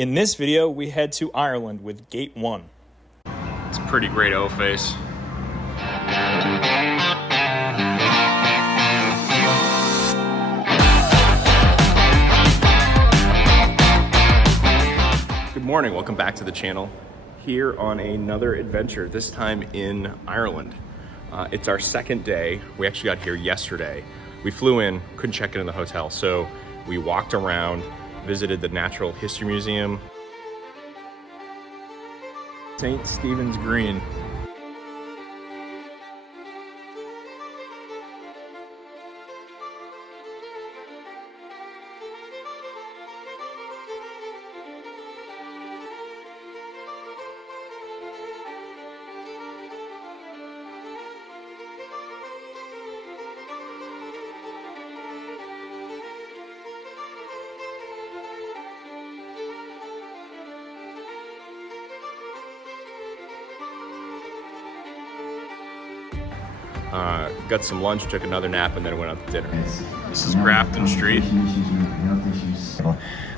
In this video, we head to Ireland with Gate 1. It's a pretty great O-face. Good morning, welcome back to the channel. Here on another adventure, this time in Ireland. It's our second day. We actually got here yesterday. We flew in, couldn't check in the hotel, so we walked around, visited the Natural History Museum. St. Stephen's Green. Got some lunch, took another nap, and then went out to dinner. This is Grafton Street.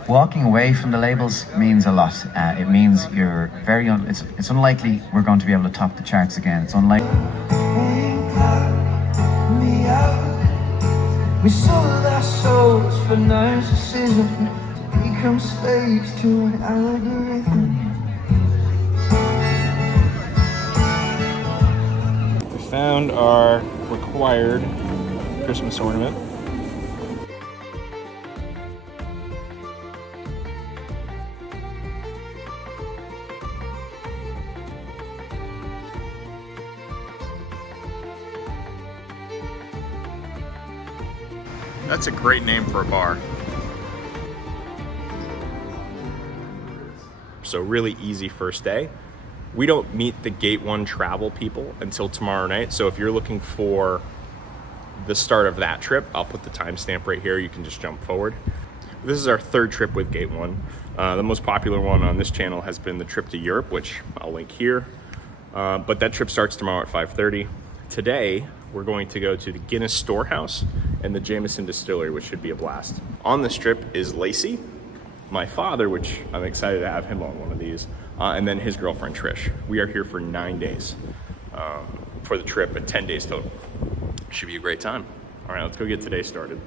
Walking away from the labels means a lot. It means you're very, it's unlikely we're going to be able to top the charts again. It's unlikely. We sold our souls for narcissism to become slaves to an algorithm. We found our required Christmas ornament. That's a great name for a bar. So really easy first day. We don't meet the Gate 1 travel people until tomorrow night. So if you're looking for the start of that trip, I'll put the timestamp right here. You can just jump forward. This is our third trip with Gate 1. The most popular one on this channel has been the trip to Europe, which I'll link here. But that trip starts tomorrow at 5:30. Today, we're going to go to the Guinness Storehouse and the Jameson Distillery, which should be a blast. On this trip is Lacey, my father, which I'm excited to have him on one of these, and then his girlfriend Trish. We are here for 9 days for the trip, and 10 days total. Should be a great time. All right, let's go get today started.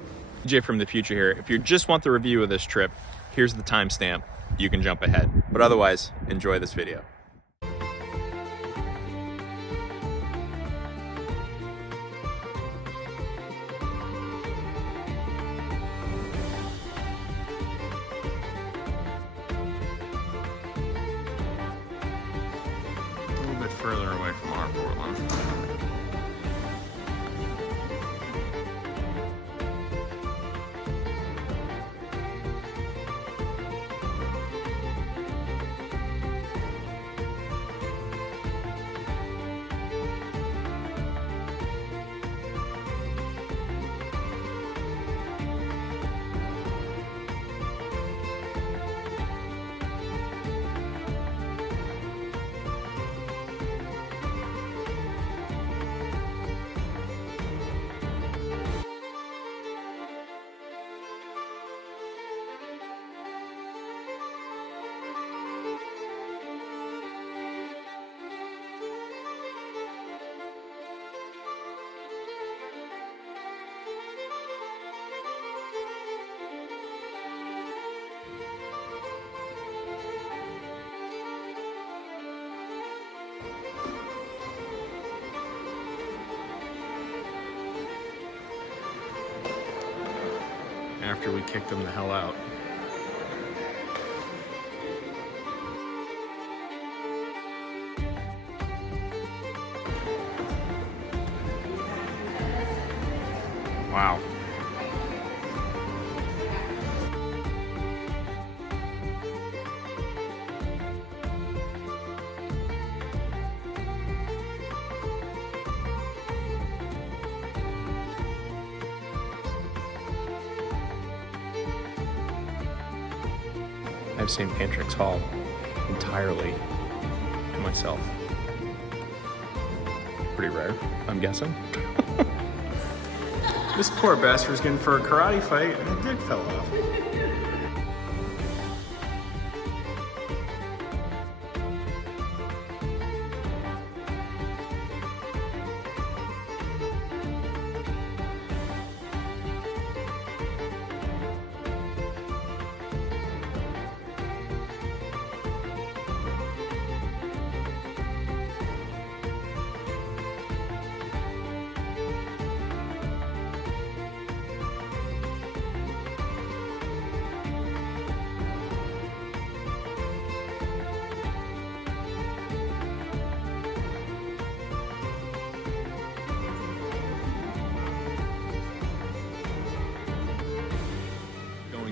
EJ from the future here. If you just want the review of this trip, here's the timestamp. You can jump ahead, but otherwise, enjoy this video. Further away from our Portland. After we kicked them the hell out. Wow. I've St. Patrick's Hall entirely to myself. Pretty rare, I'm guessing. This poor bastard was getting for a karate fight and a dick fell off.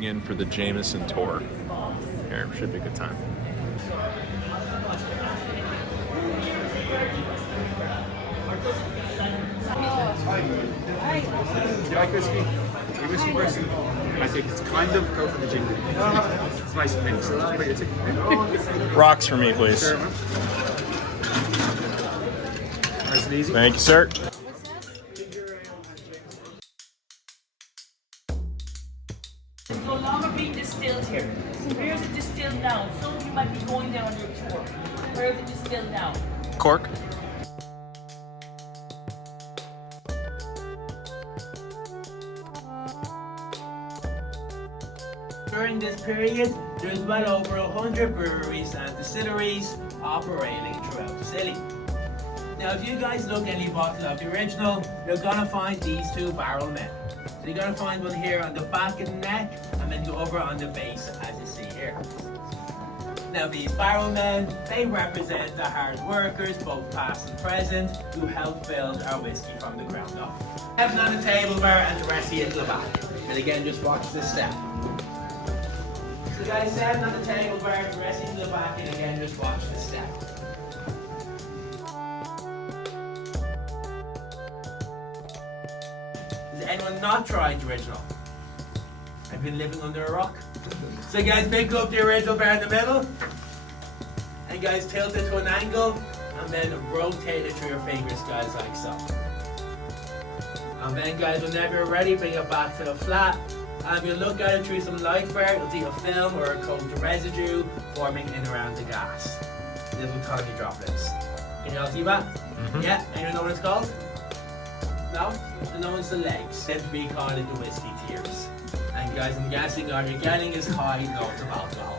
checking in for the Jameson tour. Here, should be a good time. Do you like whiskey? You whiskey person? I think it's kind of go for the ginger. It's nice and mixed. Just put your tea. Rocks for me, please. Sure, man. Nice and easy. Thank you, sir. It's no longer being distilled here. Where is it distilled now? Some of you might be going there on your tour. Where is it distilled now? Cork. During this period, there's well over 100 breweries and distilleries operating throughout the city. Now, if you guys look any bottle of the original, you're gonna find these two barrel men. So you're gonna find one here on the back of the neck, and then go over on the base, as you see here. Now, these barrel men, they represent the hard workers, both past and present, who helped build our whiskey from the ground up. Having on the table bar and the rest of you in the back. And again, just watch this step. So guys, seven on the table bar, the rest into the back, and again, just watch the step. Has anyone not tried the original? Have you been living under a rock? So guys, pick up the original bar in the middle, and guys, tilt it to an angle, and then rotate it through your fingers, guys, like so. And then guys, whenever you're ready, bring it back to the flat. And if you look at it through some light bar, you'll see a film or a coat of residue forming in around the gas. Little tiny droplets. Can you all see that? Yeah, anyone know what it's called? No? So no, it's the legs. Simply call it the whiskey tears. And guys, I'm guessing all you're getting is high notes of alcohol.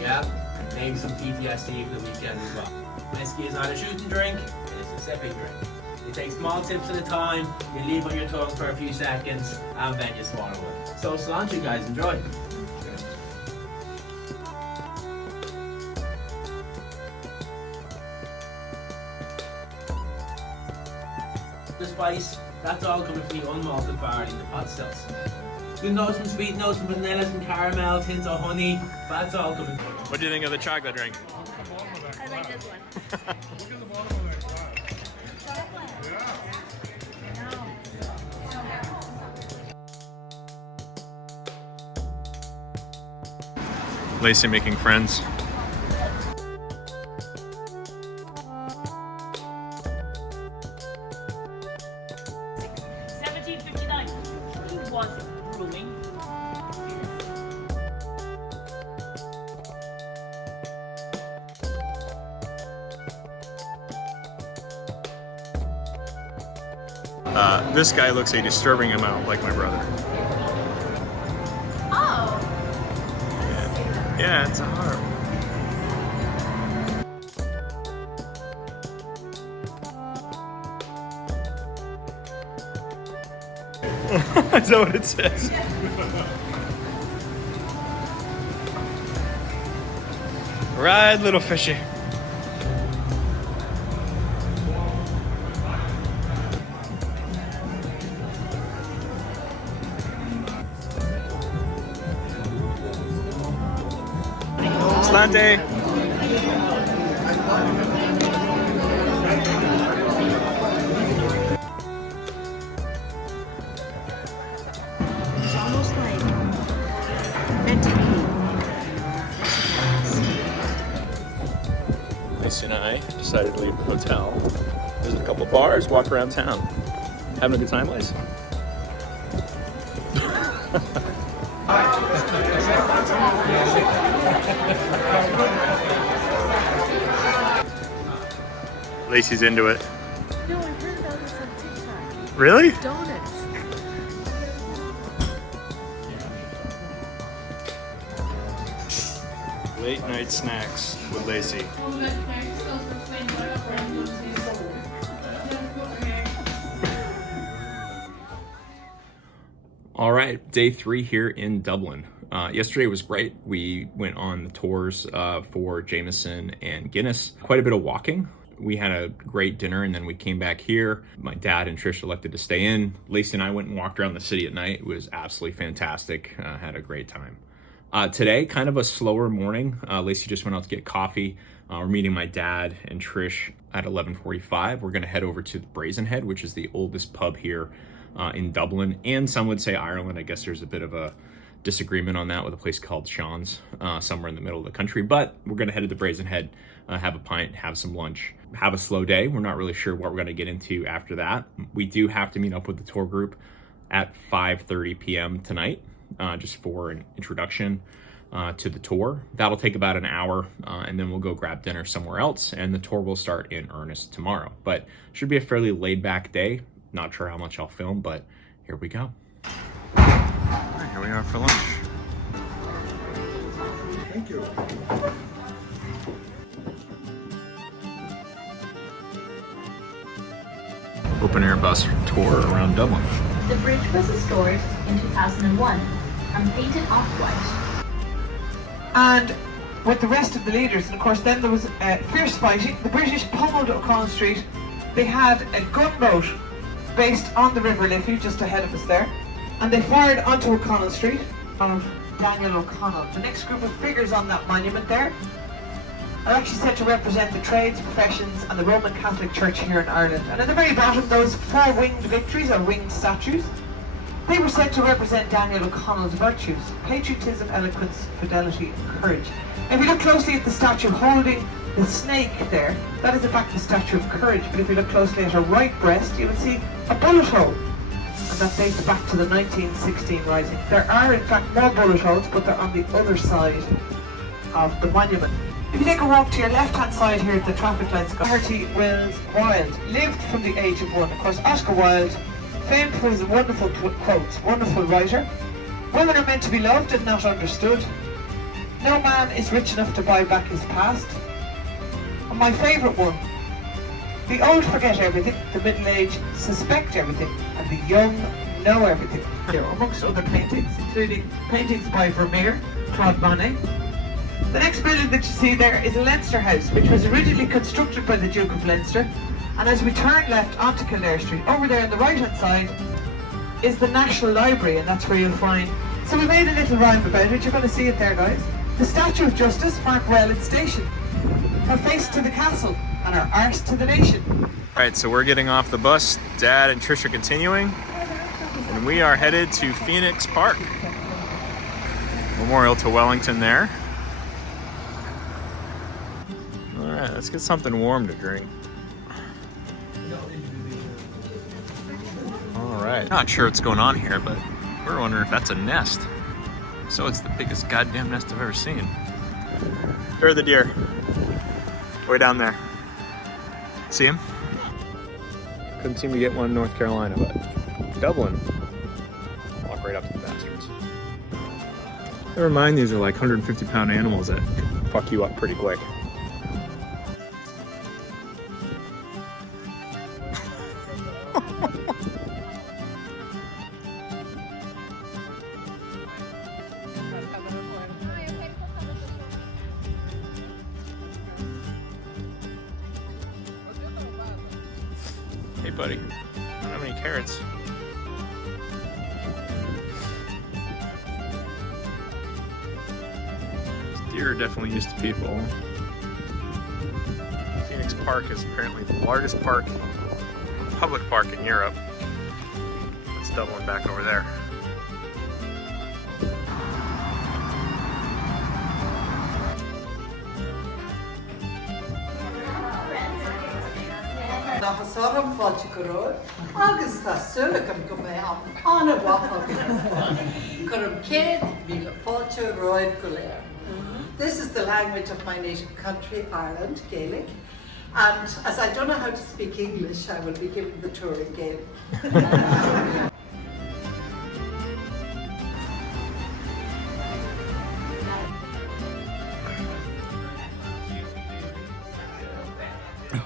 Yeah? And maybe some PTSD for the weekend as well. Whiskey is not a shooting drink, it's a sipping drink. You take small sips at a time, you leave on your tongue for a few seconds, and then you swallow it. So cilantro, guys, enjoy. The spice, that's all coming from the unmalted barley in the pot stills. You'll notice some sweet notes, some vanilla, some caramel, hints of honey, but that's all coming from. What do you think of the chocolate drink? I like this one. Lacey making friends. He wasn't brewing. This guy looks a disturbing amount like my brother. Oh! Yeah, it's a harp. Is that what it says? Ride, little fishy. Slante. It's almost like meant to be. Lacey and I decided to leave the hotel. There's a couple bars, walk around town. Having a good time, Lacey? Lacey's into it. No, I heard about this on TikTok. Really? Donuts. Late night snacks with Lacey. All right, day 3 here in Dublin. Yesterday was great. We went on the tours for Jameson and Guinness. Quite a bit of walking. We had a great dinner and then we came back here. My dad and Trish elected to stay in. Lacey and I went and walked around the city at night. It was absolutely fantastic. Had a great time. Today, kind of a slower morning. Lacey just went out to get coffee. We're meeting my dad and Trish at 11:45. We're gonna head over to the Brazen Head, which is the oldest pub here in Dublin, and some would say Ireland. I guess there's a bit of a disagreement on that with a place called Sean's, somewhere in the middle of the country. But we're gonna head to the Brazen Head, have a pint, have some lunch, have a slow day. We're not really sure what we're gonna get into after that. We do have to meet up with the tour group at 5:30 p.m. tonight, just for an introduction to the tour. That'll take about an hour, and then we'll go grab dinner somewhere else, and the tour will start in earnest tomorrow. But should be a fairly laid back day. Not sure how much I'll film, but here we go. All right, here we are for lunch. Thank you. Open air bus tour around Dublin. The bridge was restored in 2001 and painted off-white. And with the rest of the leaders, and of course then there was fierce fighting. The British pummeled O'Connell Street. They had a gunboat based on the River Liffey, just ahead of us there, and they fired onto O'Connell Street of Daniel O'Connell. The next group of figures on that monument there are actually said to represent the trades, professions and the Roman Catholic Church here in Ireland. And at the very bottom, those four winged victories or winged statues, they were said to represent Daniel O'Connell's virtues: patriotism, eloquence, fidelity and courage. And if you look closely at the statue holding the snake there, that is in fact the statue of courage. But if you look closely at her right breast, you will see a bullet hole. And that dates back to the 1916 Rising. There are in fact more bullet holes, but they're on the other side of the monument. If you take a walk to your left-hand side here at the traffic lights, Gertie Wells Wilde lived from the age of 1. Of course, Oscar Wilde, famed for his wonderful quotes, wonderful writer. Women are meant to be loved and not understood. No man is rich enough to buy back his past. And my favourite one: the old forget everything, the middle-aged suspect everything, and the young know everything. Here, amongst other paintings, including paintings by Vermeer, Claude Monet. The next building that you see there is a Leinster House, which was originally constructed by the Duke of Leinster. And as we turn left onto Kildare Street, over there on the right-hand side is the National Library, and that's where you'll find... So we made a little rhyme about it. You're going to see it there, guys. The Statue of Justice, Mark Wellens Station. Her face to the castle and her arse to the nation. All right, so we're getting off the bus. Dad and Trish are continuing, and we are headed to Phoenix Park. Memorial to Wellington there. All right, let's get something warm to drink. All right, not sure what's going on here, but we're wondering if that's a nest. So it's the biggest goddamn nest I've ever seen. There are the deer. Way down there. See him? Couldn't seem to get one in North Carolina, but Dublin. Walk right up to the bastards. Never mind, these are like 150-pound animals that fuck you up pretty quick. Hey buddy, I don't have any carrots. These deer are definitely used to people. Phoenix Park is apparently the largest public park in Europe. It's Dublin back over there. Sorum fáilte go raibh, agus tá suacham go mé anna bhacha chum 100,000 fáilte roimh go léir. This is the language of my native country, Ireland, Gaelic. And as I don't know how to speak English, I will be giving the tour in Gaelic.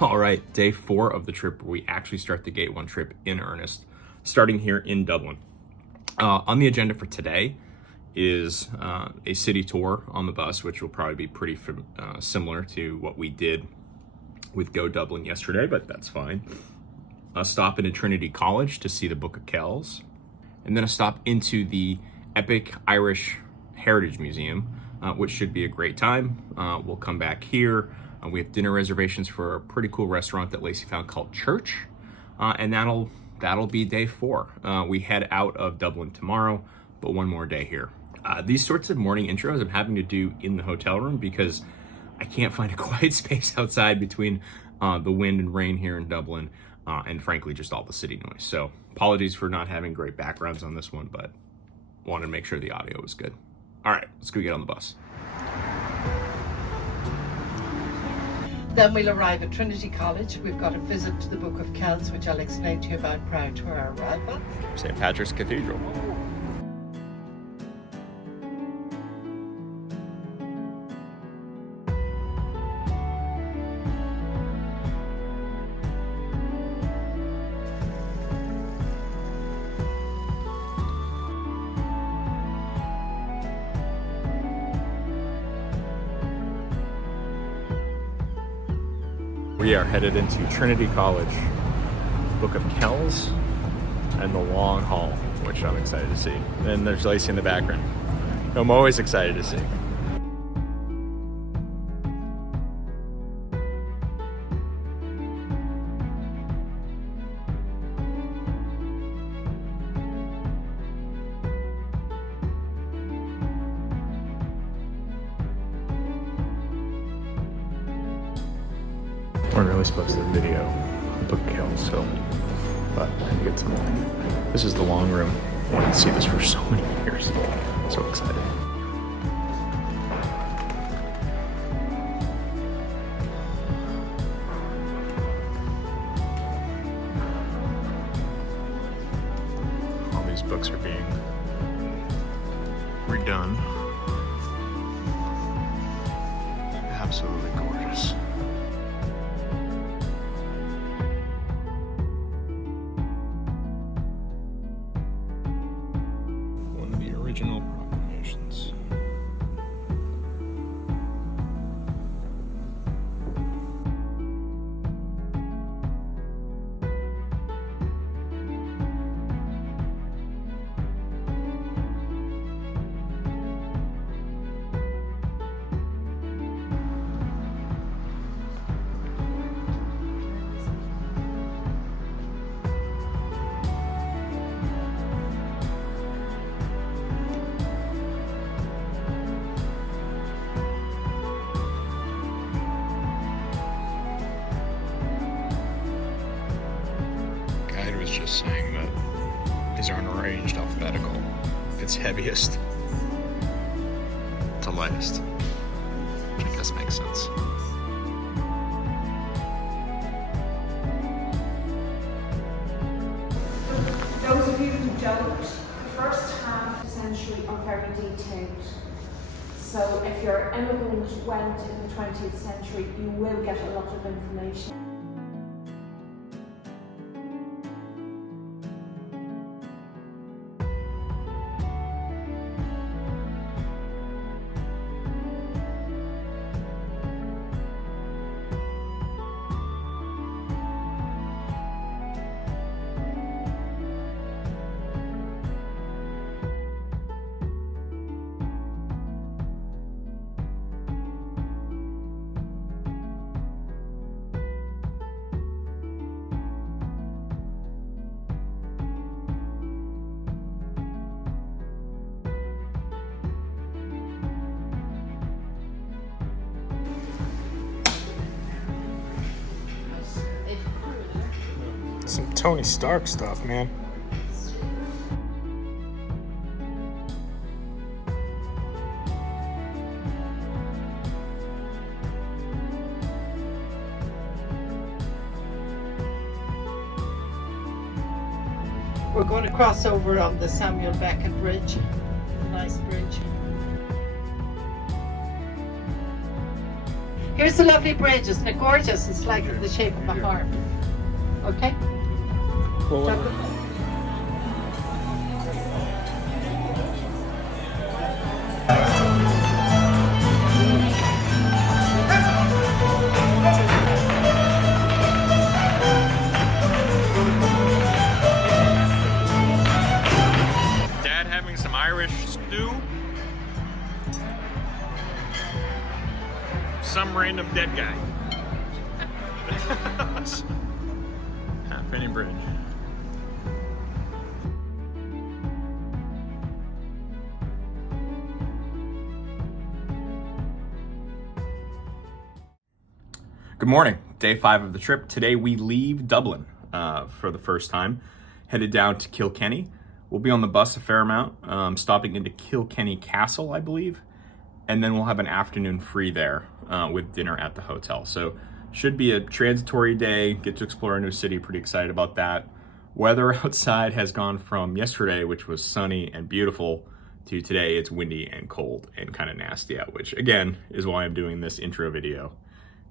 All right, day 4 of the trip where we actually start the Gate 1 trip in earnest, starting here in Dublin. On the agenda for today is a city tour on the bus, which will probably be pretty similar to what we did with Go Dublin yesterday, but that's fine. A stop into Trinity College to see the Book of Kells, and then a stop into the epic Irish Heritage Museum, which should be a great time. We'll come back here. We have dinner reservations for a pretty cool restaurant that Lacey found called Church, and that'll be day 4. We head out of Dublin tomorrow, but one more day here. These sorts of morning intros I'm having to do in the hotel room because I can't find a quiet space outside between the wind and rain here in Dublin, and frankly, just all the city noise. So apologies for not having great backgrounds on this one, but wanted to make sure the audio was good. All right, let's go get on the bus. Then we'll arrive at Trinity College. We've got a visit to the Book of Kells, which I'll explain to you about prior to our arrival. St. Patrick's Cathedral. We are headed into Trinity College, Book of Kells, and the long hall, which I'm excited to see. And there's Lacey in the background, who I'm always excited to see. We're really supposed to video the Book of Kells, so, but I can get some light. This is the long room. I wanted to see this for so many years. So excited. All these books are being redone. Absolutely gorgeous. Original proclamations. Just saying that these aren't arranged alphabetical. It's heaviest to lightest, which I guess makes sense. Those of you who don't, the first half of the century are very detailed. So if your immigrant went in the 20th century, you will get a lot of information. Some Tony Stark stuff, man. We're going to cross over on the Samuel Beckett Bridge. Nice bridge. Here's the lovely bridge. Isn't it gorgeous? It's like in the shape of a harp. Okay? Dad having some Irish stew. some random dead guy. Halfpenny Bridge. Good morning, day 5 of the trip. Today we leave Dublin for the first time, headed down to Kilkenny. We'll be on the bus a fair amount, stopping into Kilkenny Castle, I believe, and then we'll have an afternoon free there with dinner at the hotel. So should be a transitory day, get to explore a new city, pretty excited about that. Weather outside has gone from yesterday, which was sunny and beautiful, to today it's windy and cold and kind of nasty out, which again is why I'm doing this intro video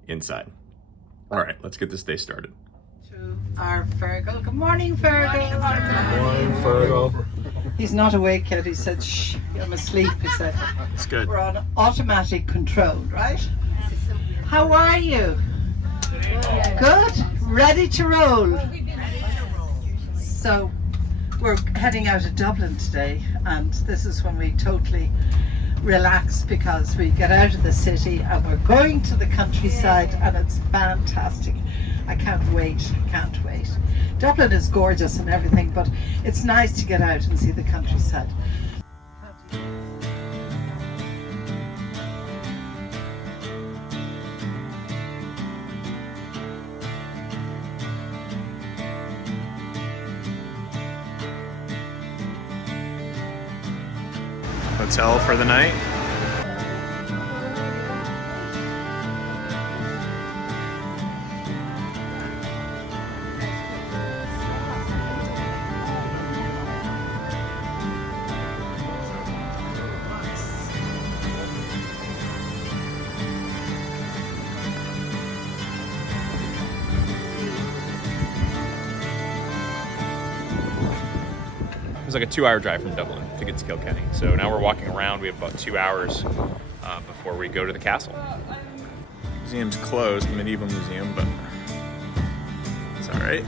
inside. All right, let's get this day started. To our Fergal. Good morning, Fergal. Good morning, Fergal. He's not awake yet. He said, shh, I'm asleep, he said. It's good. We're on automatic control, right? How are you? Good? Ready to roll? So, we're heading out of Dublin today, and this is when we totally relax because we get out of the city and we're going to the countryside, and it's fantastic. I can't wait, can't wait. Dublin is gorgeous and everything, but it's nice to get out and see the countryside. Hotel for the night. It was like a 2-hour drive from Dublin to get to Kilkenny. So now we're walking around. We have about 2 hours before we go to the castle. Museum's closed, medieval museum, but it's all right.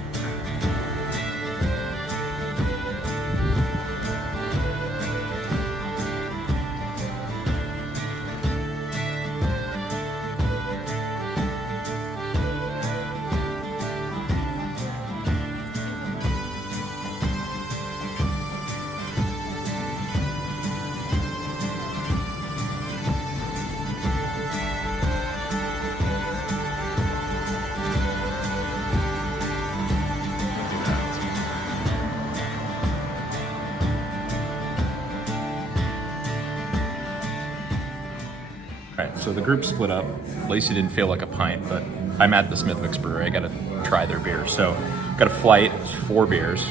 So the group split up. Lacey didn't feel like a pint, but I'm at the Smithwick's Brewery. I gotta try their beer. So got a flight, 4 beers.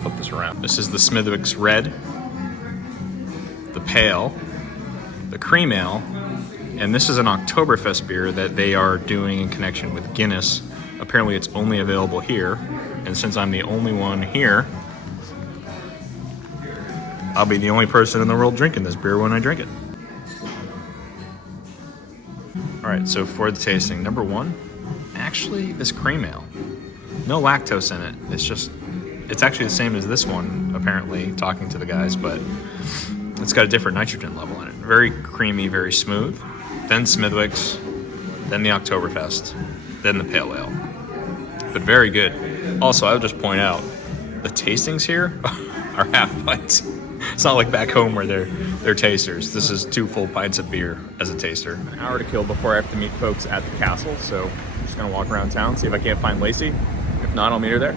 Flip this around. This is the Smithwick's Red, the Pale, the Cream Ale, and this is an Oktoberfest beer that they are doing in connection with Guinness. Apparently it's only available here, and since I'm the only one here, I'll be the only person in the world drinking this beer when I drink it. All right, so for the tasting, number 1, actually this cream ale. No lactose in it. It's actually the same as this one, apparently, talking to the guys, but it's got a different nitrogen level in it. Very creamy, very smooth. Then Smithwick's, then the Oktoberfest, then the Pale Ale. But very good. Also, I would just point out, the tastings here are half pints. It's not like back home where they're tasters. This is 2 full pints of beer as a taster. An hour to kill before I have to meet folks at the castle, so I'm just gonna walk around town, see if I can't find Lacey. If not, I'll meet her there.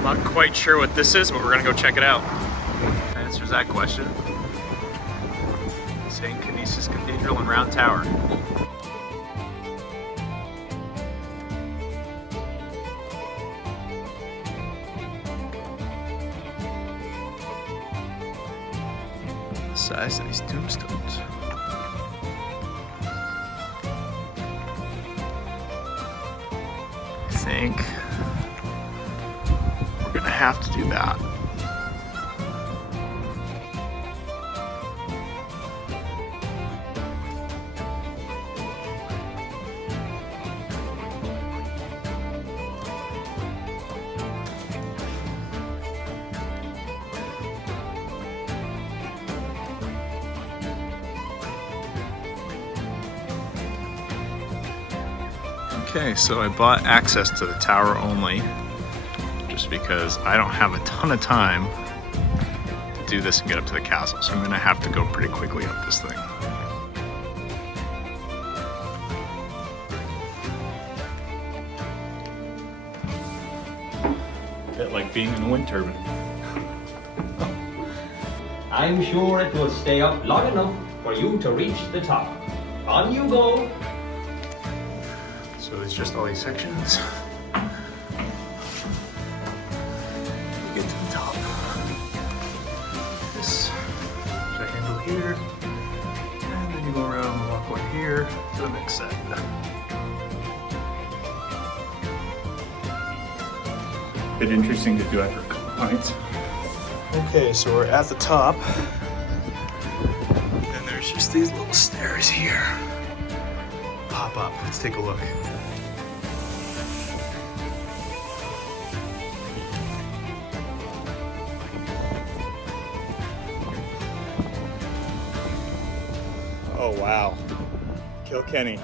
Not quite sure what this is, but we're gonna go check it out. Answers that question. St. Canisius Cathedral and Round Tower. Size of these tombstones. I think we're gonna have to do that. Okay, so I bought access to the tower only just because I don't have a ton of time to do this and get up to the castle, so I'm gonna have to go pretty quickly up this thing. A bit like being in a wind turbine. I'm sure it will stay up long enough for you to reach the top. On you go. So there's just all these sections. You get to the top. This is a handle here, and then you go around the walkway here to the next side. Bit interesting to do after a couple pints. Okay, so we're at the top, and there's just these little stairs here. Pop up, let's take a look. Oh wow, Kilkenny.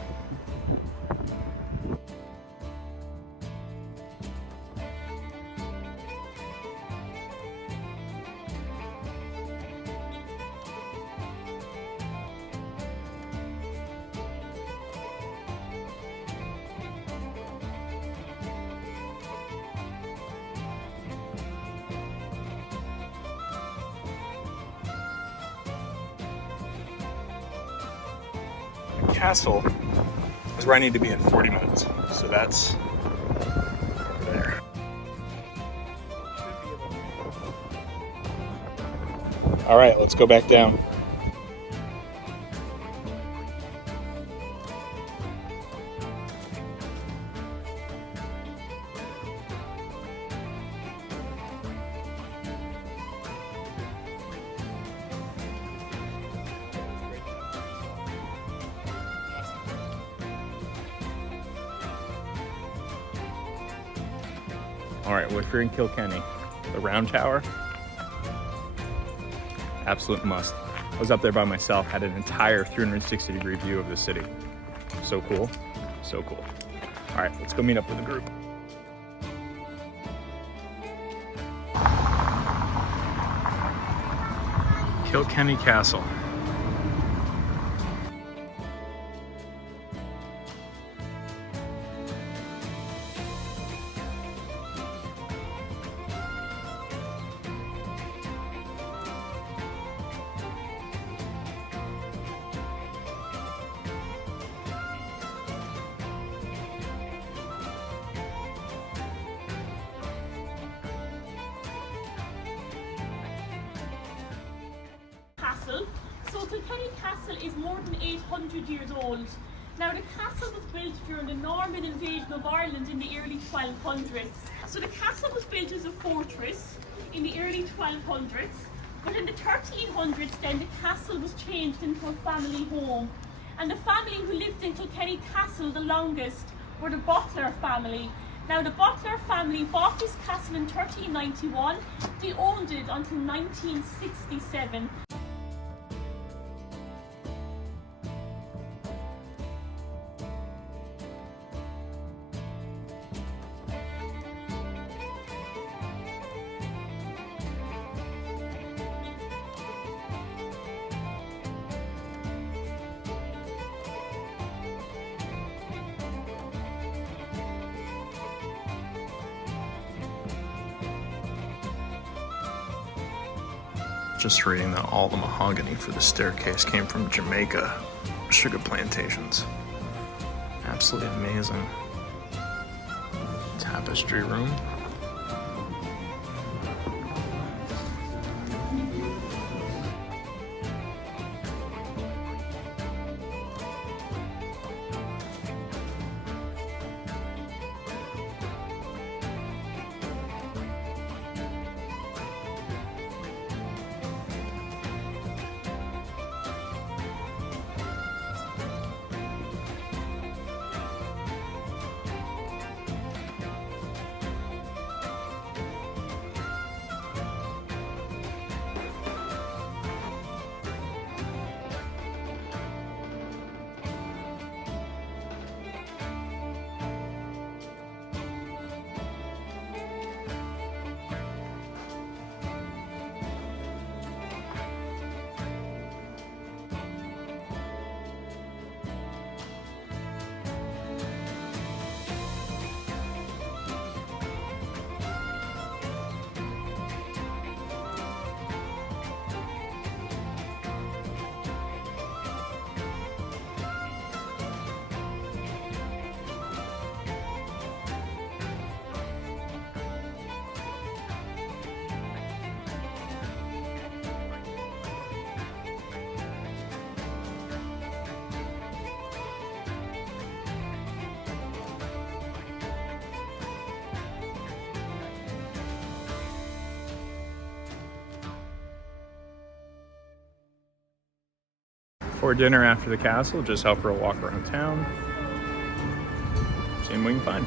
Castle is where I need to be in 40 minutes. So that's over there. All right, let's go back down. All right, well, if you're in Kilkenny, the Round Tower, absolute must. I was up there by myself, had an entire 360-degree view of the city. So cool, so cool. All right, let's go meet up with the group. Kilkenny Castle. Castle. So Kilkenny Castle is more than 800 years old. Now the castle was built during the Norman invasion of Ireland in the early 1200s. So the castle was built as a fortress in the early 1200s, but in the 1300s then the castle was changed into a family home. And the family who lived in Kilkenny Castle the longest were the Butler family. Now the Butler family bought this castle in 1391. They owned it until 1967. Just reading that all the mahogany for the staircase came from Jamaica sugar plantations. Absolutely amazing. Tapestry room. before dinner after the castle, just out for a walk around town. See what we can find.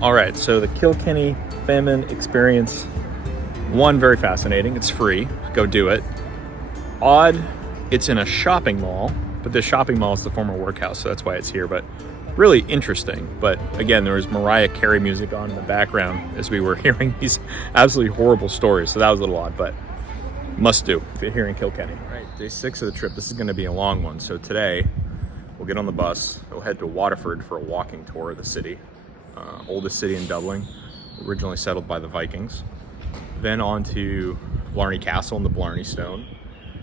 All right, so the Kilkenny famine experience. One, very fascinating. It's free. Go do it. Odd, it's in a shopping mall, but the shopping mall is the former workhouse, so that's why it's here. But really interesting. But again, there was Mariah Carey music on in the background as we were hearing these absolutely horrible stories. So that was a little odd, but must do if you're here in Kilkenny. All right, day 6 of the trip. This is going to be a long one. So today, we'll get on the bus. We'll head to Waterford for a walking tour of the city. Oldest city in Dublin, originally settled by the Vikings. Then on to Blarney Castle and the Blarney Stone,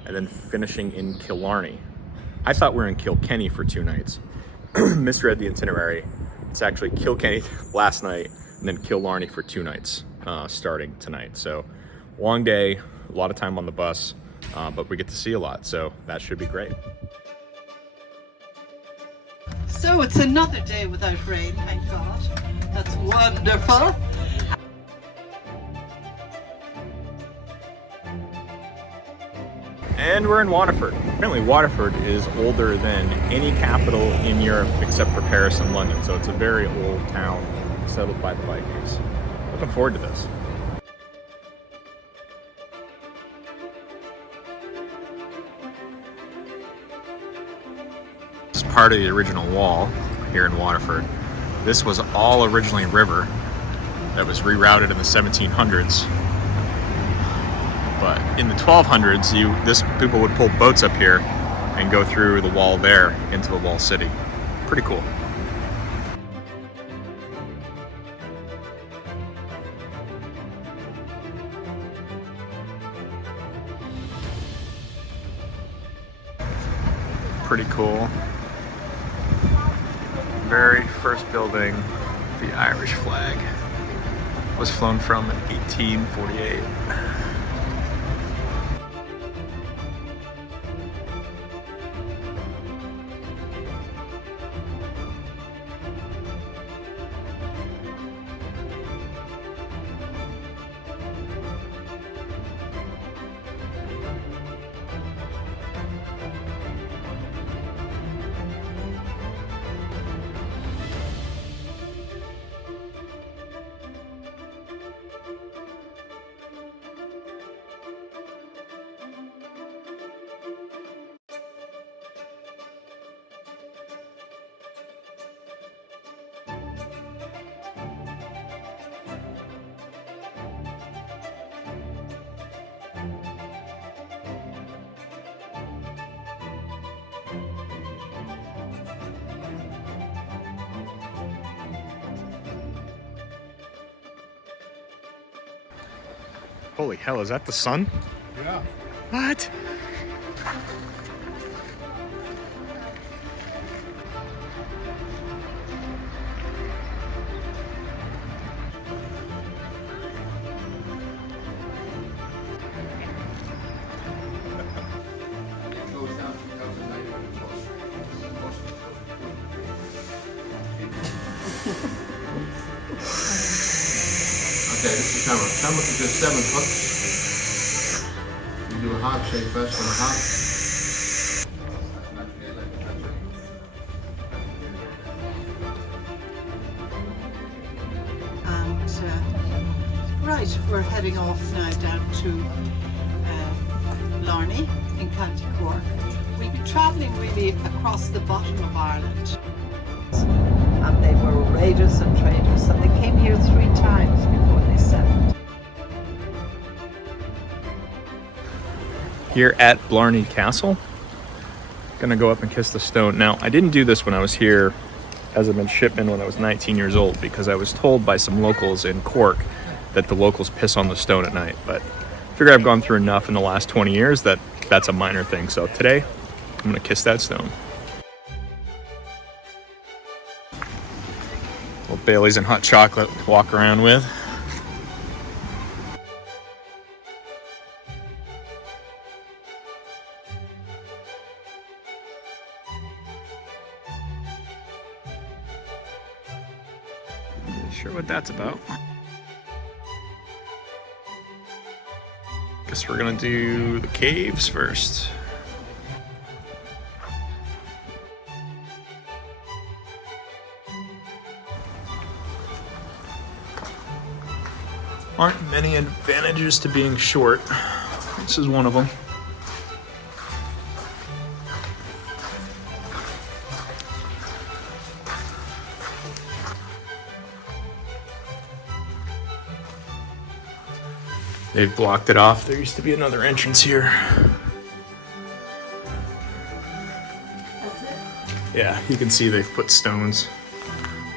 and then finishing in Killarney. I thought we were in Kilkenny for 2 nights. Misread the itinerary. It's actually Kilkenny last night, and then Killarney for 2 nights, starting tonight. So long day, a lot of time on the bus, but we get to see a lot, so that should be great. So it's another day without rain, thank God. That's wonderful. And we're in Waterford. Apparently Waterford is older than any capital in Europe except for Paris and London. So it's a very old town settled by the Vikings. Looking forward to this. This is part of the original wall here in Waterford. This was all originally river that was rerouted in the 1700s. But in the 1200s, people would pull boats up here and go through the wall there into the wall city. Pretty cool. Pretty cool. Very first building, the Irish flag, was flown from in 1848. Holy hell, is that the sun? Yeah. What? Okay, this is camera. Camera can do 7 cuts. You do a heart shape first and a heart. And right, we're heading off now down to Blarney in County Cork. We've been travelling really literally across the bottom of Ireland. And they were raiders and traders, and they came here 3 times before they settled. Here at Blarney Castle, gonna go up and kiss the stone. Now, I didn't do this when I was here as a midshipman when I was 19 years old, because I was told by some locals in Cork that the locals piss on the stone at night. But I figure I've gone through enough in the last 20 years that that's a minor thing. So today, I'm gonna kiss that stone. Little Baileys and hot chocolate to walk around with. Sure what that's about. Guess we're gonna do the caves first. Aren't many advantages to being short. This is one of them. They've blocked it off. There used to be another entrance here. That's it? Yeah, you can see they've put stones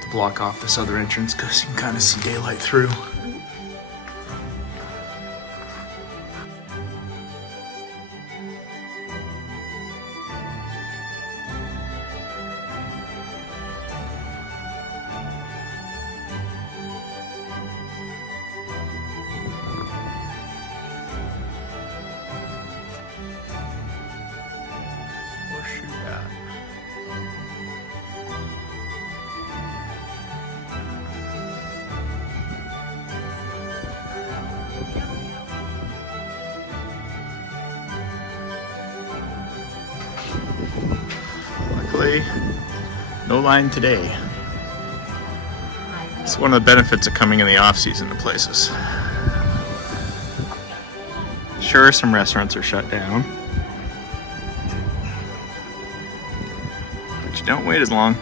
to block off this other entrance because you can kind of see daylight through. Luckily, no line today. It's one of the benefits of coming in the off-season to places. Sure, some restaurants are shut down, but you don't wait as long.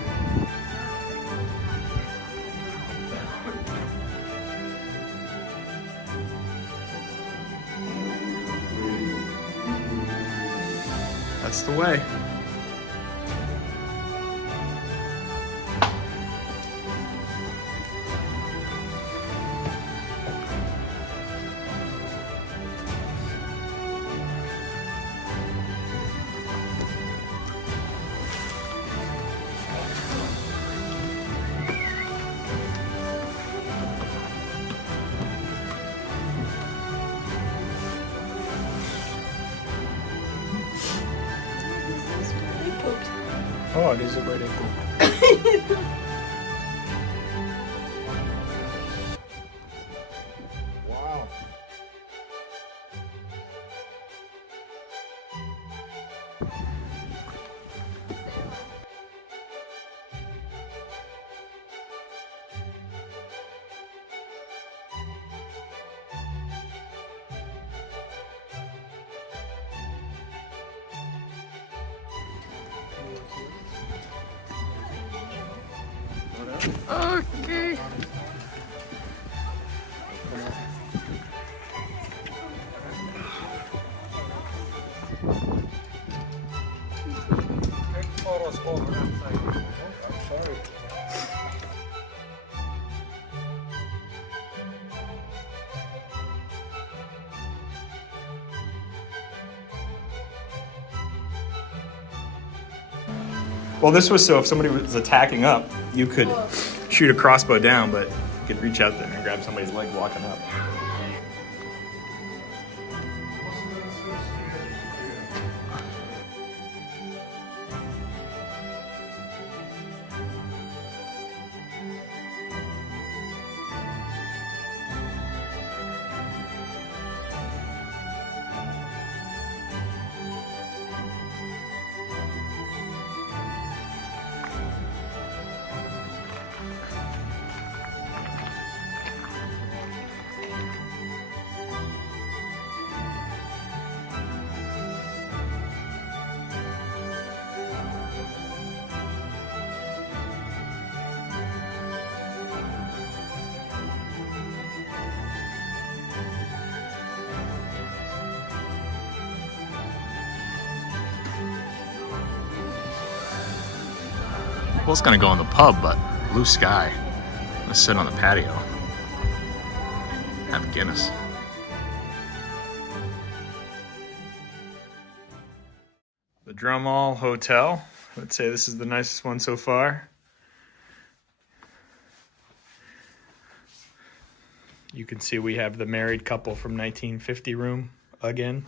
That's the way. Oh, it is a great echo. Wow. Okay. Photos over that side. I'm sorry. Well, this was so if somebody was attacking up, you could shoot a crossbow down, but you could reach out there and grab somebody's leg walking up. was gonna go in the pub, but blue sky. I'm gonna sit on the patio. Have a Guinness. The Drumall Hotel. I would say this is the nicest one so far. You can see we have the married couple from 1950 room again.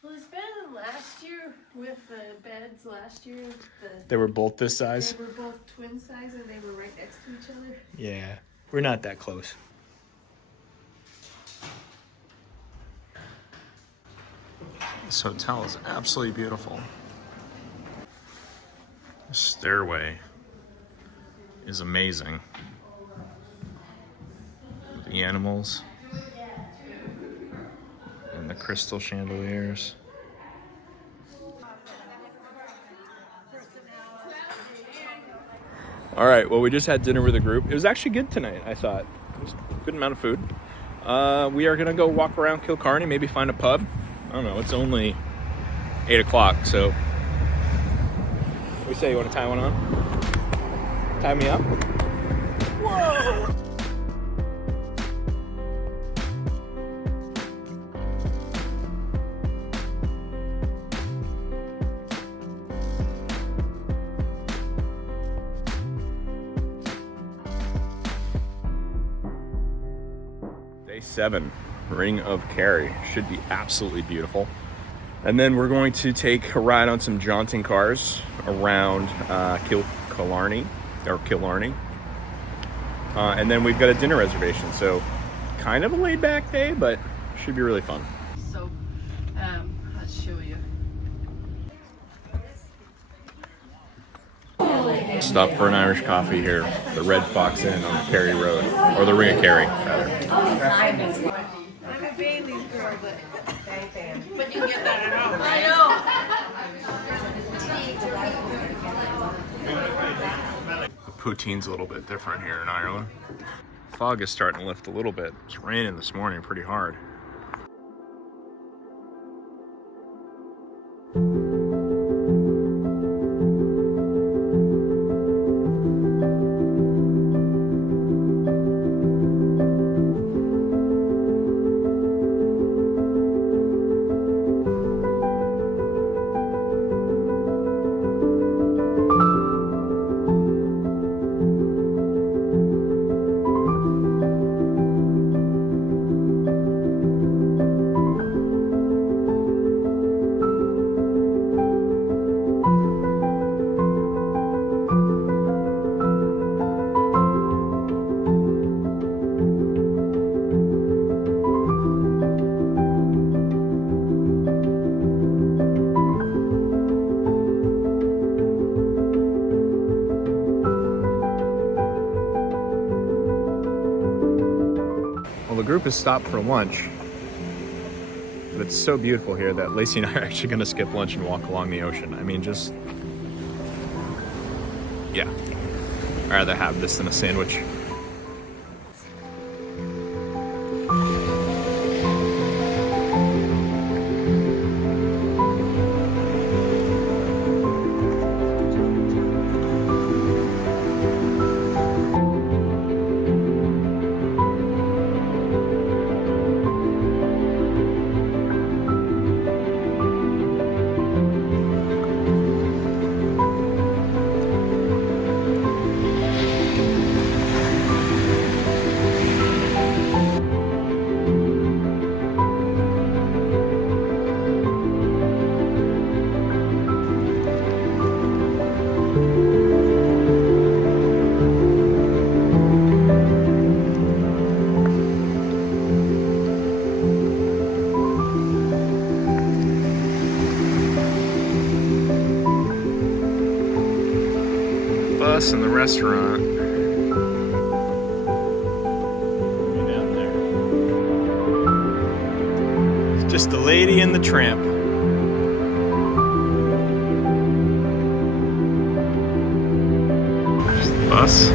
Well, it's better than last year with the beds. Last year, They were both this size? They were both twin size and they were right next to each other. Yeah, we're not that close. This hotel is absolutely beautiful. The stairway is amazing. The animals and the crystal chandeliers. All right, well, we just had dinner with a group. It was actually good tonight, I thought. It was a good amount of food. We are gonna go walk around Kilkenny, maybe find a pub. I don't know, it's only 8 o'clock, so. What do you say, you wanna tie one on? Tie me up? Whoa! Day 7, Ring of Kerry. Should be absolutely beautiful. And then we're going to take a ride on some jaunting cars around Killarney. And then we've got a dinner reservation. So kind of a laid back day, but should be really fun. So, I'll show you. Stop for an Irish coffee here. The Red Fox Inn on the Kerry Road. Or the Ring of Kerry, rather. I'm a Bailey's girl, but you can get that at home. I know. The poutine's a little bit different here in Ireland. Fog is starting to lift a little bit. It's raining this morning pretty hard. Well, the group has stopped for lunch, but it's so beautiful here that Lacey and I are actually going to skip lunch and walk along the ocean. I mean, just, yeah, I'd rather have this than a sandwich. And the restaurant way down there. It's just the Lady and the Tramp. There's the bus.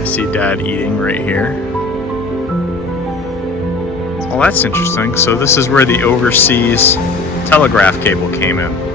I see Dad eating right here. Well, that's interesting. So this is where the overseas telegraph cable came in.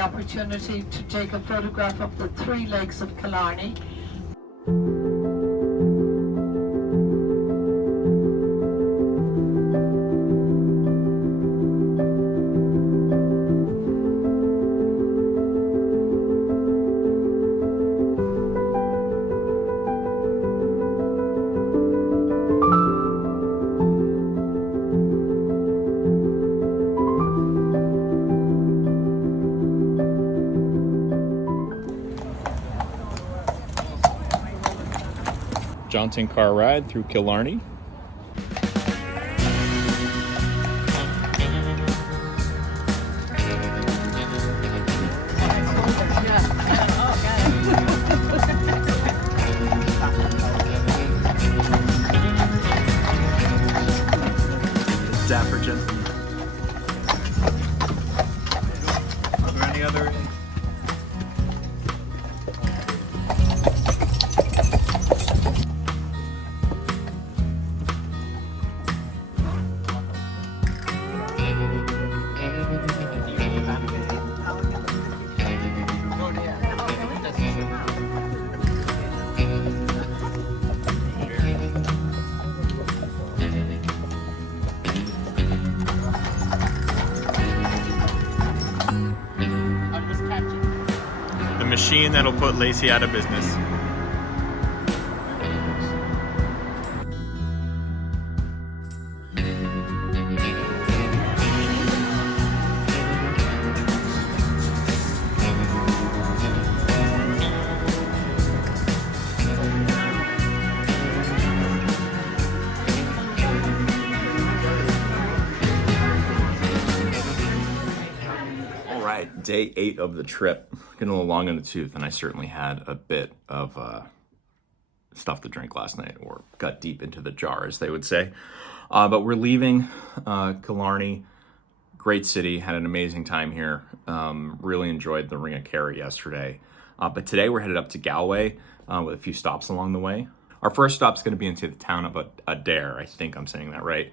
the opportunity to take a photograph of the three lakes of Killarney. Jaunting car ride through Killarney. Dapper gentleman. Are there any other? Machine that'll put Lacey out of business. All right, day 8 of the trip. Getting a little long in the tooth, and I certainly had a bit of stuff to drink last night, or got deep into the jar, as they would say. But we're leaving Killarney. Great city, had an amazing time here. Really enjoyed the Ring of Kerry yesterday. But today we're headed up to Galway with a few stops along the way. Our first stop's going to be into the town of Adair, I think I'm saying that right,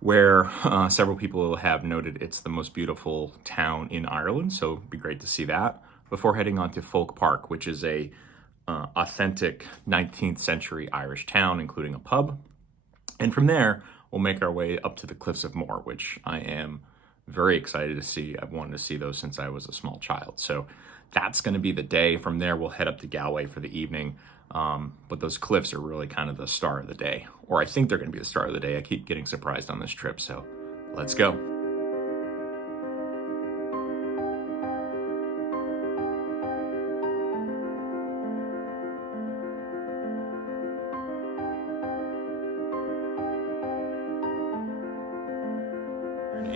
where several people have noted it's the most beautiful town in Ireland, so it'd be great to see that, before heading on to Folk Park, which is a authentic 19th century Irish town, including a pub. And from there, we'll make our way up to the Cliffs of Moher, which I am very excited to see. I've wanted to see those since I was a small child. So that's going to be the day. From there, we'll head up to Galway for the evening. But those cliffs are really kind of the star of the day, or I think they're going to be the star of the day. I keep getting surprised on this trip, so let's go.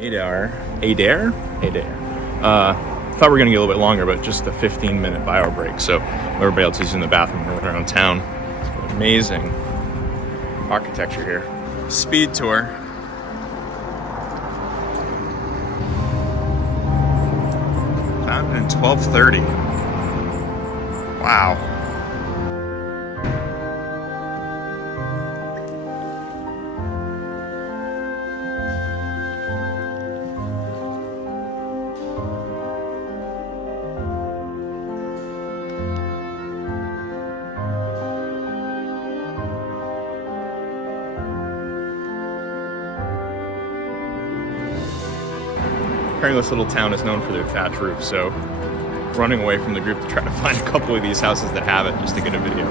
Adair. Thought we were gonna get a little bit longer, but just a 15-minute bio break. So everybody else is in the bathroom around town. Amazing architecture here. Speed tour. Founded in 1230. Wow. Apparently this little town is known for their thatch roof, so running away from the group to try to find a couple of these houses that have it just to get a video.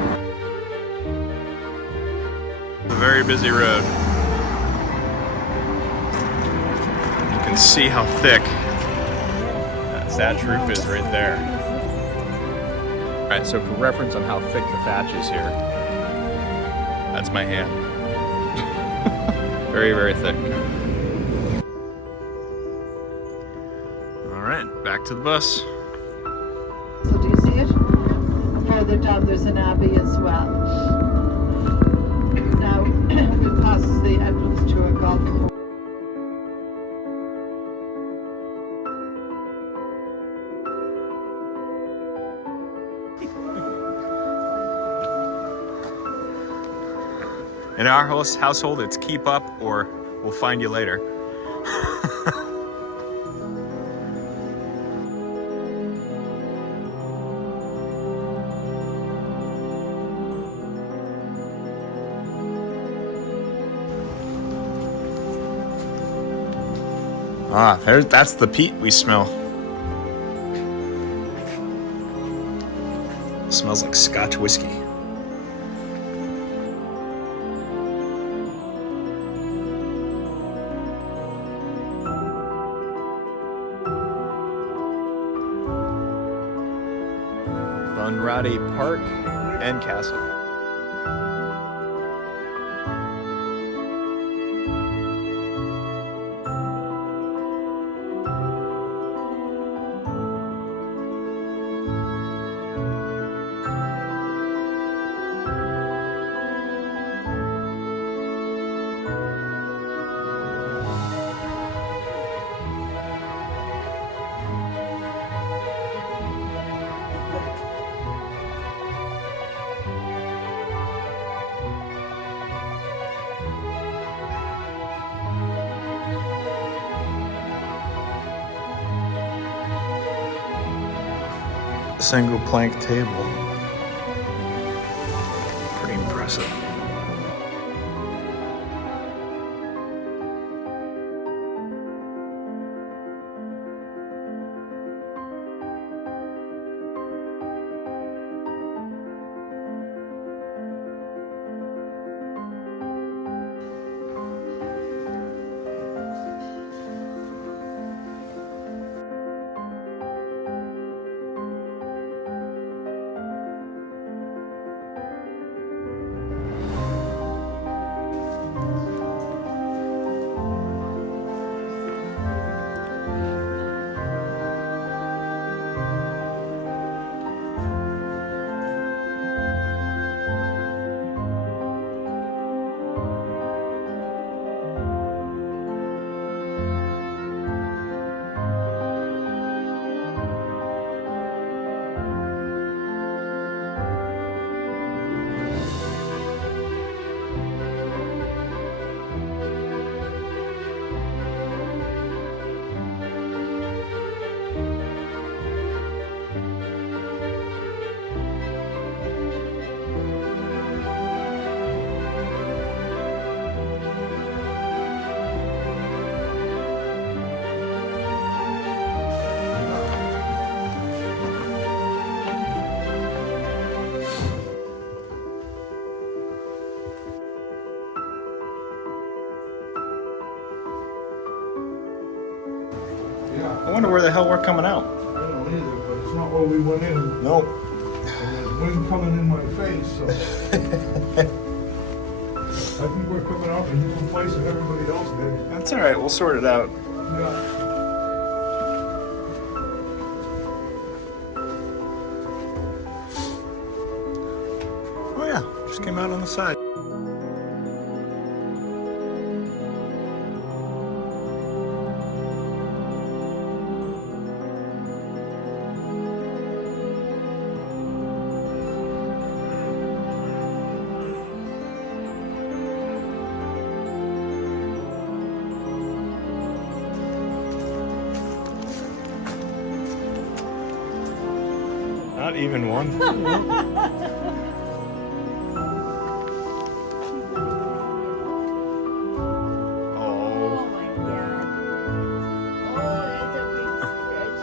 It's a very busy road. You can see how thick that thatch roof is right there. Alright, so for reference on how thick the thatch is here, that's my hand. Very, very thick. Back to the bus. So do you see it? Further down there's an abbey as well. Now we'll pass the entrance to a golf course. In our household, it's keep up or we'll find you later. Ah, that's the peat we smell. It smells like Scotch whiskey. Bunratty Park and Castle. Single plank table. Pretty impressive. I wonder where the hell we're coming out. I don't either, but it's not where we went in. Nope. And there's wind coming in my face, so. I think we're coming out in a different place than everybody else did. That's all right. We'll sort it out. Yeah. Oh yeah, just came out on the side. Not even one. Oh my god. Oh, it's a big stretch.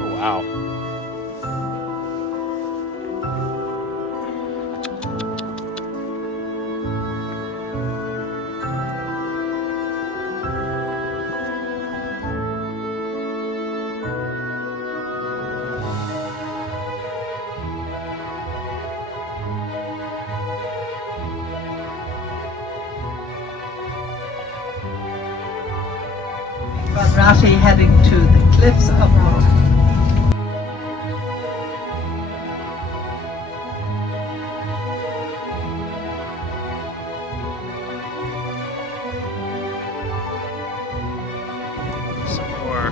Oh wow. Blarney heading to the Cliffs of Moher. Some more.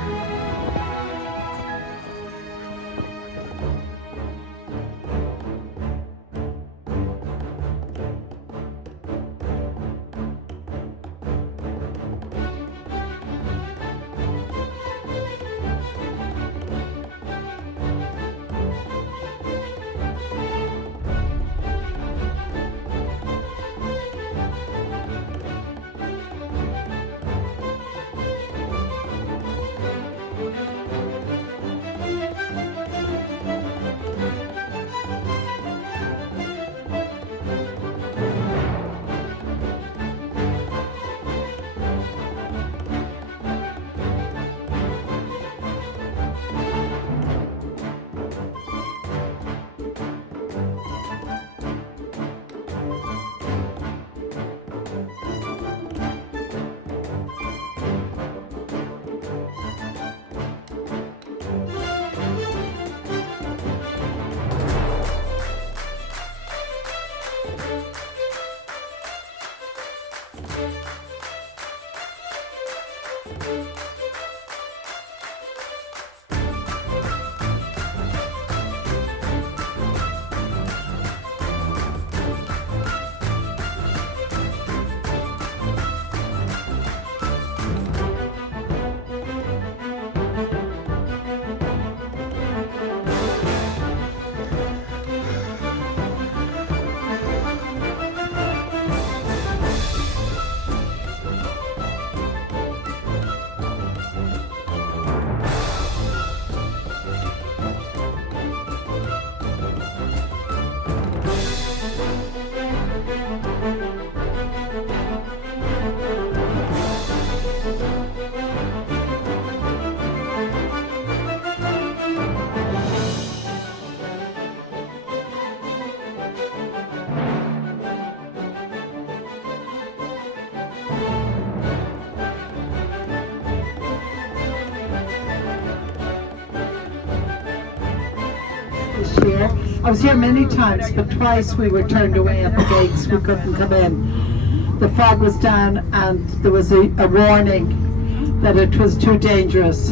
this year. I was here many times, but twice we were turned away at the gates. We couldn't come in. The fog was down and there was a warning that it was too dangerous.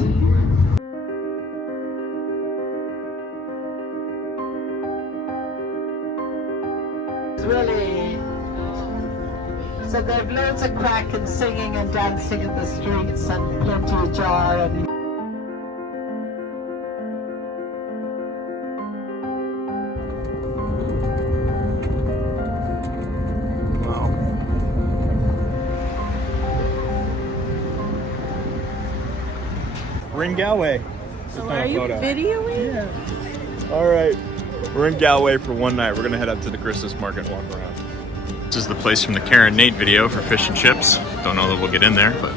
Really. So they have loads of crack and singing and dancing in the streets and plenty of jar and We're in Galway. So are you videoing? Yeah. All right. We're in Galway for one night. We're going to head up to the Christmas market and walk around. This is the place from the Karen Nate video for fish and chips. Don't know that we'll get in there, but...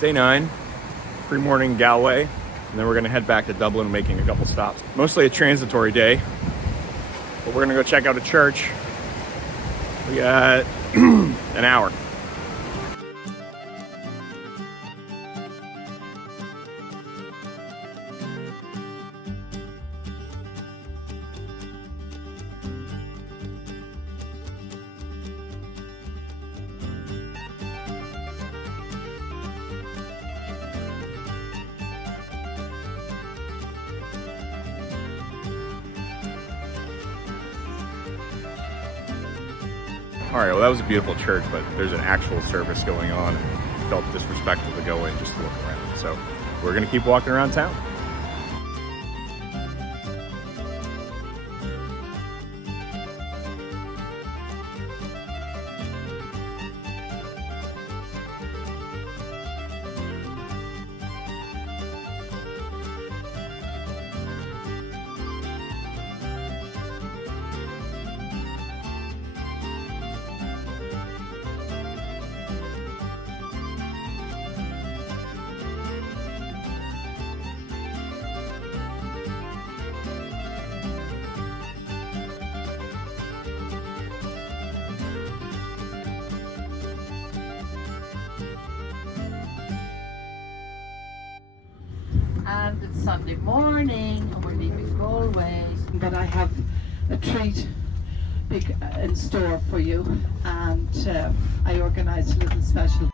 Day 9, free morning Galway, and then we're gonna head back to Dublin, making a couple stops. Mostly a transitory day, but we're gonna go check out a church. We got an hour. All right, well, that was a beautiful church, but there's an actual service going on. It felt disrespectful to go in just to look around. So we're gonna keep walking around town. and it's Sunday morning and we're leaving Galway. But I have a treat big in store for you, and I organised a little special.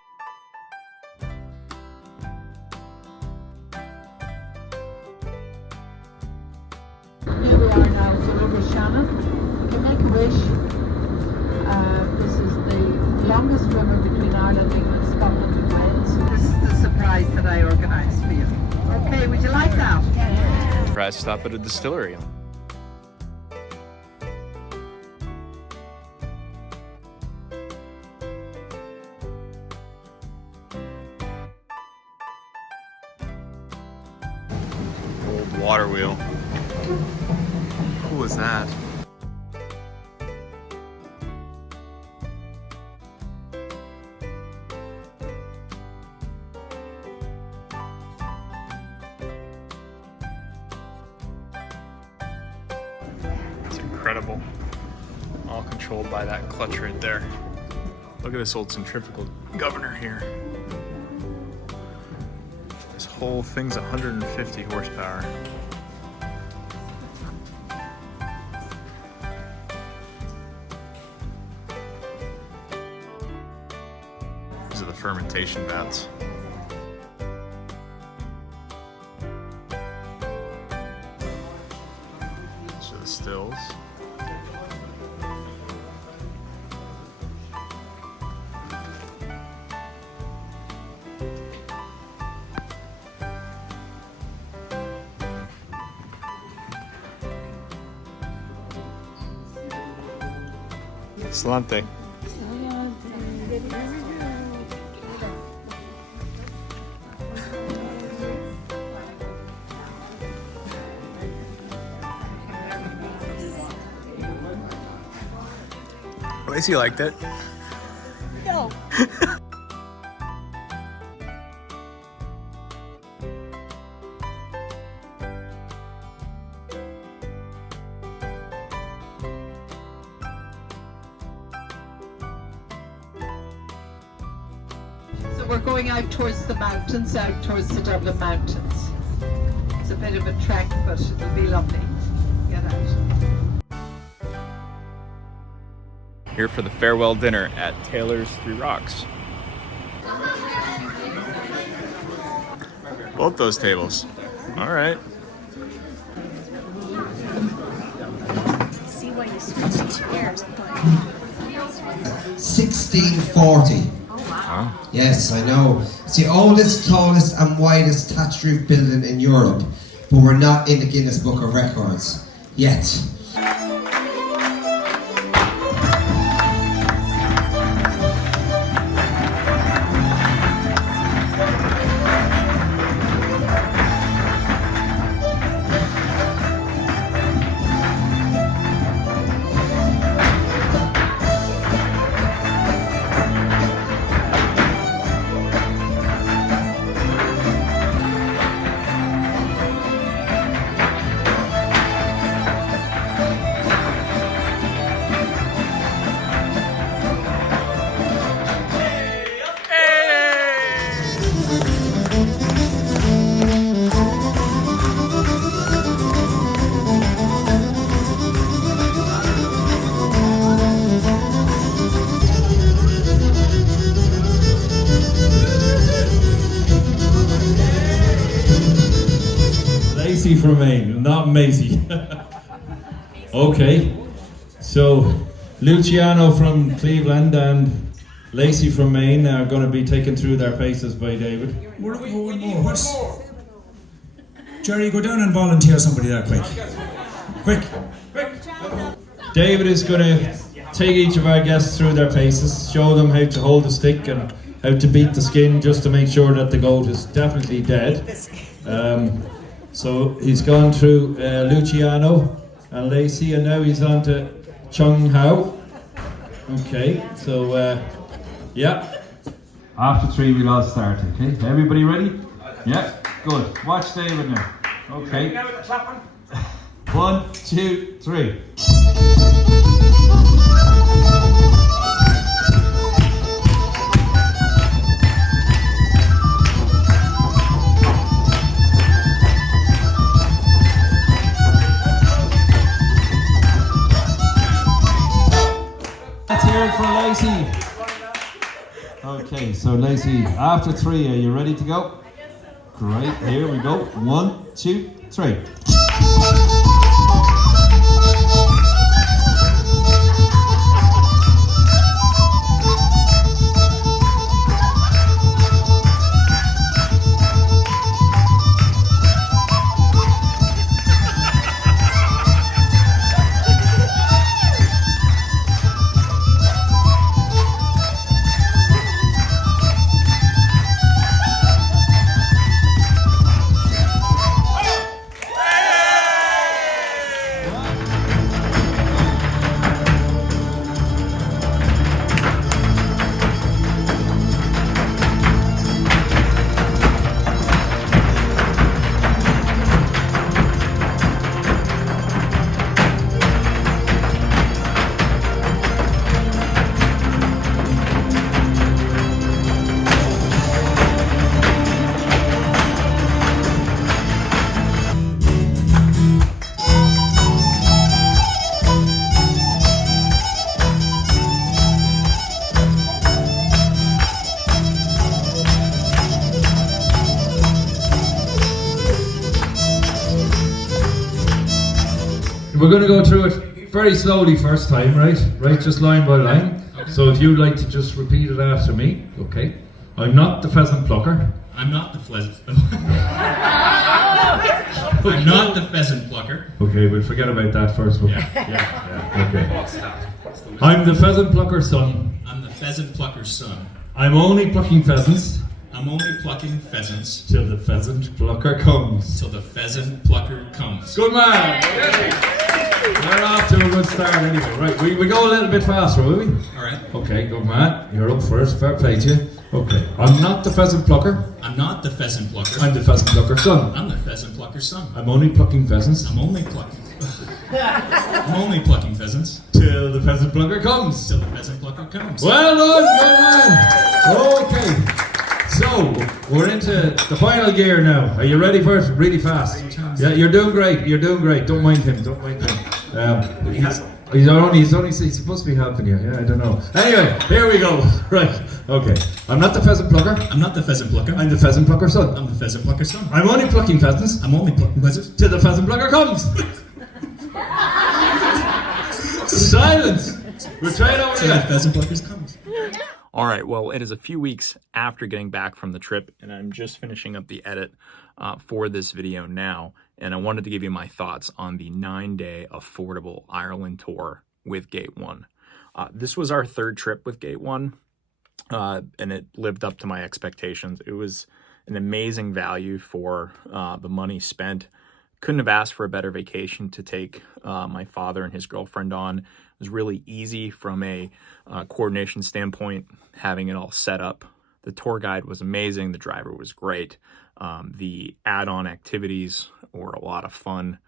Here we are now at the River Shannon. You can make a wish. This is the longest river between Ireland, England, Scotland and Wales. This is the surprise that I organised for you. Okay, would you like that? Yeah. Try to stop at a distillery. Old water wheel. Who was that? It's incredible. All controlled by that clutch right there. Look at this old centrifugal governor here. This whole thing's 150 horsepower. These are the fermentation vats. These are the stills. Salante. Lacey liked it. No. we're going out towards the mountains, out towards the Dublin mountains. It's a bit of a trek, but it'll be lovely. Get out. Here for the farewell dinner at Taylor's Three Rocks. Both those tables. All right. See why you switched chairs. 1640. Wow. Yes, I know. It's the oldest, tallest and widest thatched roof building in Europe, but we're not in the Guinness Book of Records yet. From Maine, not Maisie. Okay, so Luciano from Cleveland and Lacey from Maine are going to be taken through their paces by David. One more. What's... Jerry, go down and volunteer somebody there, quick. David is going to take each of our guests through their paces, show them how to hold the stick and how to beat the skin just to make sure that the goat is definitely dead. So he's gone through Luciano and Lacey, and now he's on to Chung Hao. Okay, so yeah. After 3 we'll all start, okay? Everybody ready? Yeah, good. Watch David now. Okay. 1, 2, 3. Let's hear it for Lacey. Okay, so Lacey, after 3, are you ready to go? Great, here we go. 1, 2, 3. We're going to go through it very slowly first time, right? Right, just line by line. Okay. So if you'd like to just repeat it after me, okay? I'm not the pheasant plucker. I'm not the pheasant. I'm not the pheasant plucker. Okay, we'll forget about that first one. Yeah. Okay. What's that? I'm the pheasant plucker's son. I'm the pheasant plucker's son. I'm only plucking pheasants. I'm only plucking pheasants. Till the pheasant plucker comes. Till the pheasant plucker comes. Good man! We're off to a good start anyway. Right, we go a little bit faster, will we? Alright. Okay, good man. You're up first. Fair play to you. Okay. I'm not the pheasant plucker. I'm not the pheasant plucker. I'm the pheasant plucker's son. I'm the pheasant plucker's son. I'm only plucking pheasants. I'm only plucking. I'm only plucking pheasants. Till the pheasant plucker comes. Till the pheasant plucker comes. Well done, good man. Okay. We're into the final gear now. Are you ready for it? Really fast. Yeah, you're doing great. You're doing great. Don't mind him. Don't mind him. He's supposed to be helping you. Yeah, I don't know. Anyway, here we go. Right. Okay. I'm not the pheasant plucker. I'm not the pheasant plucker. I'm the pheasant plucker son. I'm the pheasant plucker son. I'm only plucking pheasants. I'm only plucking pheasants. Till the pheasant plucker comes. Silence. We're trying over Till the pheasant pluckers comes. All right, well, it is a few weeks after getting back from the trip, and I'm just finishing up the edit for this video now, and I wanted to give you my thoughts on the 9-day affordable Ireland tour with Gate 1. This was our third trip with Gate 1, and it lived up to my expectations. It was an amazing value for the money spent. Couldn't have asked for a better vacation to take my father and his girlfriend on. It was really easy from a coordination standpoint, having it all set up. The tour guide was amazing. The driver was great. The add-on activities were a lot of fun.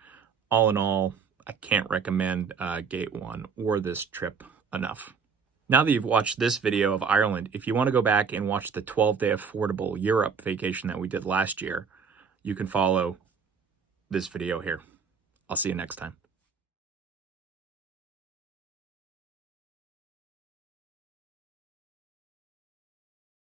All in all, I can't recommend Gate 1 or this trip enough. Now that you've watched this video of Ireland, if you want to go back and watch the 12-day affordable Europe vacation that we did last year, you can follow this video here. I'll see you next time.